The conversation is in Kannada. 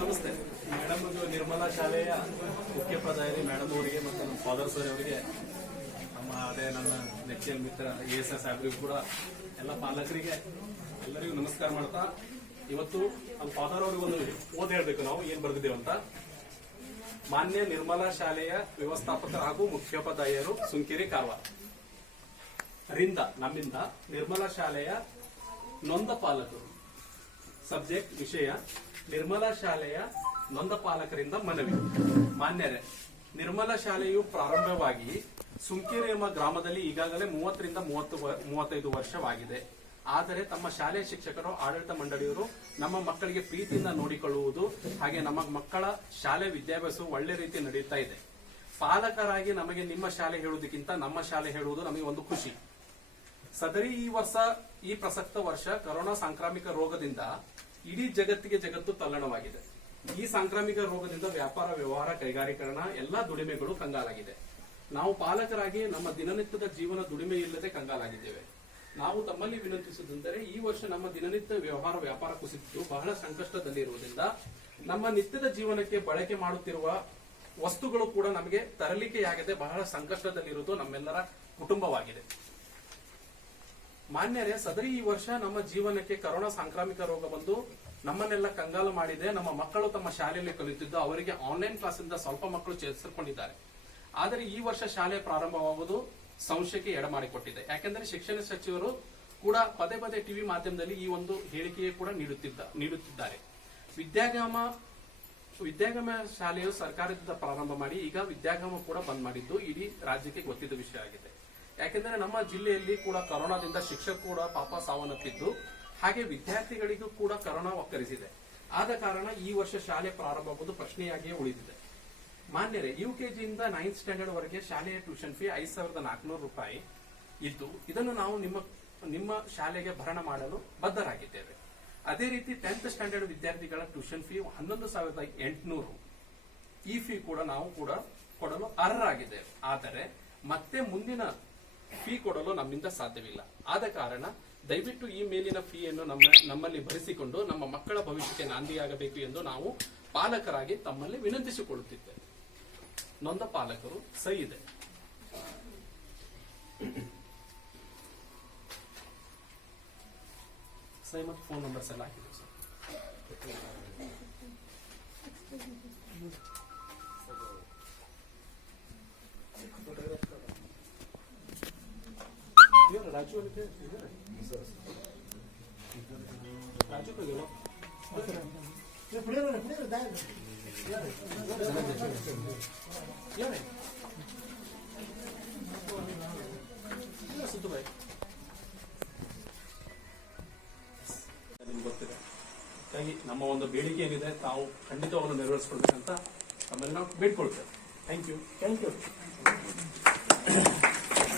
ನಮಸ್ತೆ. ಮೇಡಮ್, ಇದು ನಿರ್ಮಲಾ ಶಾಲೆಯ ಮುಖ್ಯ ಪ್ರಧಾನಿ ಮೇಡಮ್ ಅವರಿಗೆ ಮತ್ತು ನಮ್ಮ ಫಾದರ್ ಸರ್ ಅವರಿಗೆ, ನಮ್ಮ ಅದೇ ನನ್ನ ನೆಚ್ಚಿನ ಮಿತ್ರ ಎ ಎಸ್ ಎಸ್ ಸಾಹೇಬ್ರಿಗೂ ಕೂಡ ಎಲ್ಲ ಪಾಲಕರಿಗೆ ಎಲ್ಲರಿಗೂ ನಮಸ್ಕಾರ ಮಾಡ್ತಾ, ಇವತ್ತು ನಮ್ಮ ಫಾದರ್ ಅವ್ರಿಗೆ ಒಂದು ಓದ್ ಹೇಳ್ಬೇಕು ನಾವು, ಏನ್ ಬರೆದಿದ್ದೇವೆ ಅಂತ. ಮಾನ್ಯ ನಿರ್ಮಲಾ ಶಾಲೆಯ ವ್ಯವಸ್ಥಾಪಕರು ಹಾಗೂ ಮುಖ್ಯೋಪಾಧ್ಯಾಯರು ಸುಂಕೇರಿ ಕಾರವಾರ. ರಿಂದ, ನಮ್ಮಿಂದ ನಿರ್ಮಲಾ ಶಾಲೆಯ ನೊಂದ ಪಾಲಕರು. ಸಬ್ಜೆಕ್ಟ್ ವಿಷಯ ನಿರ್ಮಲಾ ಶಾಲೆಯ ನೊಂದ ಪಾಲಕರಿಂದ ಮನವಿ. ಮಾನ್ಯರೇ, ನಿರ್ಮಲಾ ಶಾಲೆಯು ಪ್ರಾರಂಭವಾಗಿ ಸುಂಕೇರಿ ಎಂಬ ಗ್ರಾಮದಲ್ಲಿ ಈಗಾಗಲೇ ಮೂವತ್ತರಿಂದ ಮೂವತ್ತು ಮೂವತ್ತೈದು ವರ್ಷವಾಗಿದೆ. ಆದರೆ ತಮ್ಮ ಶಾಲೆಯ ಶಿಕ್ಷಕರು, ಆಡಳಿತ ಮಂಡಳಿಯವರು ನಮ್ಮ ಮಕ್ಕಳಿಗೆ ಪ್ರೀತಿಯಿಂದ ನೋಡಿಕೊಳ್ಳುವುದು ಹಾಗೆ ನಮ್ಮ ಮಕ್ಕಳ ಶಾಲೆ ವಿದ್ಯಾಭ್ಯಾಸವು ಒಳ್ಳೆ ರೀತಿ ನಡೆಯುತ್ತಾ ಇದೆ. ಪಾಲಕರಾಗಿ ನಮಗೆ ನಿಮ್ಮ ಶಾಲೆ ಹೇಳುವುದಕ್ಕಿಂತ ನಮ್ಮ ಶಾಲೆ ಹೇಳುವುದು ನಮಗೆ ಒಂದು ಖುಷಿ. ಸದರಿ ಈ ವರ್ಷ, ಈ ಪ್ರಸಕ್ತ ವರ್ಷ ಕೊರೋನಾ ಸಾಂಕ್ರಾಮಿಕ ರೋಗದಿಂದ ಇಡೀ ಜಗತ್ತಿಗೆ ಜಗತ್ತು ತಲ್ಲಣವಾಗಿದೆ. ಈ ಸಾಂಕ್ರಾಮಿಕ ರೋಗದಿಂದ ವ್ಯಾಪಾರ, ವ್ಯವಹಾರ, ಕೈಗಾರಿಕರಣ, ಎಲ್ಲಾ ದುಡಿಮೆಗಳು ಕಂಗಾಲಾಗಿದೆ. ನಾವು ಪಾಲಕರಾಗಿ ನಮ್ಮ ದಿನನಿತ್ಯದ ಜೀವನ ದುಡಿಮೆ ಇಲ್ಲದೆ ಕಂಗಾಲಾಗಿದ್ದೇವೆ. ನಾವು ತಮ್ಮಲ್ಲಿ ವಿನಂತಿಸುವುದೆಂದರೆ, ಈ ವರ್ಷ ನಮ್ಮ ದಿನನಿತ್ಯ ವ್ಯವಹಾರ, ವ್ಯಾಪಾರ ಕುಸಿದಿದ್ದು ಬಹಳ ಸಂಕಷ್ಟದಲ್ಲಿರುವುದರಿಂದ ನಮ್ಮ ನಿತ್ಯದ ಜೀವನಕ್ಕೆ ಬಳಕೆ ಮಾಡುತ್ತಿರುವ ವಸ್ತುಗಳು ಕೂಡ ನಮಗೆ ತರಲಿಕೆಯಾಗದೆ ಬಹಳ ಸಂಕಷ್ಟದಲ್ಲಿರುವುದು ನಮ್ಮೆಲ್ಲರ ಕುಟುಂಬವಾಗಿದೆ. ಮಾನ್ಯರೇ, ಸದರಿ ಈ ವರ್ಷ ನಮ್ಮ ಜೀವನಕ್ಕೆ ಕರೋನಾ ಸಾಂಕ್ರಾಮಿಕ ರೋಗ ಬಂದು ನಮ್ಮನ್ನೆಲ್ಲ ಕಂಗಾಲು ಮಾಡಿದೆ. ನಮ್ಮ ಮಕ್ಕಳು ತಮ್ಮ ಶಾಲೆಯಲ್ಲಿ ಕಲಿತಿದ್ದು, ಅವರಿಗೆ ಆನ್ಲೈನ್ ಕ್ಲಾಸ್ನಿಂದ ಸ್ವಲ್ಪ ಮಕ್ಕಳು ಚೇತರಿಸಿಕೊಂಡಿದ್ದಾರೆ ಆದರೆ ಈ ವರ್ಷ ಶಾಲೆ ಪ್ರಾರಂಭವಾಗುವುದು ಸಂಶಯಕ್ಕೆ ಎಡಮಾಡಿಕೊಟ್ಟಿದೆ ಯಾಕೆಂದರೆ ಶಿಕ್ಷಣ ಸಚಿವರು ಕೂಡ ಪದೇ ಪದೇ ಟಿವಿ ಮಾಧ್ಯಮದಲ್ಲಿ ಈ ಒಂದು ಹೇಳಿಕೆಯೇ ಕೂಡ ನೀಡುತ್ತಿದ್ದ, ನೀಡುತ್ತಿದ್ದಾರೆ. ವಿದ್ಯಾಗಮ ವಿದ್ಯಾಗಮ ಶಾಲೆಯು ಸರ್ಕಾರದಿಂದ ಪ್ರಾರಂಭ ಮಾಡಿ, ಈಗ ವಿದ್ಯಾಗಮ ಕೂಡ ಬಂದ್ ಮಾಡಿದ್ದು, ಇಡೀ ರಾಜ್ಯಕ್ಕೆ ಗೊತ್ತಿದ್ದ ವಿಷಯ ಆಗಿದೆ. ಯಾಕೆಂದ್ರೆ ನಮ್ಮ ಜಿಲ್ಲೆಯಲ್ಲಿ ಕೂಡ ಕರೋನಾದಿಂದ ಶಿಕ್ಷಕ ಕೂಡ ಪಾಪ ಸಾವನ್ನಪ್ಪಿದ್ದು, ಹಾಗೆ ವಿದ್ಯಾರ್ಥಿಗಳಿಗೂ ಕೂಡ ಕರೋನಾ ಒಕ್ಕರಿಸಿದೆ ಆದ ಕಾರಣ ಈ ವರ್ಷ ಶಾಲೆ ಪ್ರಾರಂಭವಾಗುವುದು ಪ್ರಶ್ನೆಯಾಗಿಯೇ ಉಳಿದಿದೆ. ಮಾನ್ಯರೇ ಯುಕೆಜಿಯಿಂದ ನೈನ್ತ್ ಸ್ಟ್ಯಾಂಡರ್ಡ್ ವರೆಗೆ ಶಾಲೆಯ ಟ್ಯೂಷನ್ ಫೀ ಐದು ಸಾವಿರದ ನಾಲ್ಕುನೂರು ರೂಪಾಯಿ ಇದ್ದು, ಇದನ್ನು ನಾವು ನಿಮ್ಮ ನಿಮ್ಮ ಶಾಲೆಗೆ ಭರಣ ಮಾಡಲು ಬದ್ಧರಾಗಿದ್ದೇವೆ. ಅದೇ ರೀತಿ ಟೆಂತ್ ಸ್ಟ್ಯಾಂಡರ್ಡ್ ವಿದ್ಯಾರ್ಥಿಗಳ ಟ್ಯೂಷನ್ ಫೀ ಹನ್ನೊಂದು ಸಾವಿರದ ಎಂಟುನೂರು. ಈ ಫೀ ಕೂಡ ನಾವು ಕೂಡ ಕೊಡಲು ಅರ್ಹರಾಗಿದ್ದೇವೆ. ಆದರೆ ಮತ್ತೆ ಮುಂದಿನ ಫೀ ಕೊಡಲು ನಮ್ಮಿಂದ ಸಾಧ್ಯವಿಲ್ಲ. ಆದ ಕಾರಣ ದಯವಿಟ್ಟು ಈ ಮೇಲಿನ ಫೀಯನ್ನು ನಮ್ಮ, ನಮ್ಮಲ್ಲಿ ಭರಿಸಿಕೊಂಡು ನಮ್ಮ ಮಕ್ಕಳ ಭವಿಷ್ಯಕ್ಕೆ ನಾಂದಿಯಾಗಬೇಕು ಎಂದು ನಾವು ಪಾಲಕರಾಗಿ ತಮ್ಮಲ್ಲಿ ವಿನಂತಿಸಿಕೊಳ್ಳುತ್ತಿದ್ದೇವೆ. ನೊಂದ ಪಾಲಕರು ಸೈ ಇದೆ. ಸೈ ಮತ್ತು ಫೋನ್ ನಂಬರ್ಸ್ ಎಲ್ಲ ಹಾಕಿದೆ ಸರ್. ಹಾಗಾಗಿ ನಮ್ಮ ಒಂದು ಬೇಡಿಕೆ ಏನಿದೆ, ತಾವು ಖಂಡಿತವನ್ನು ನೆರವೇರಿಸ್ಕೊಡ್ಬೇಕಂತ ಆಮೇಲೆ ನಾವು ಬೇಡ್ಕೊಳ್ತೇವೆ. Thank you thank you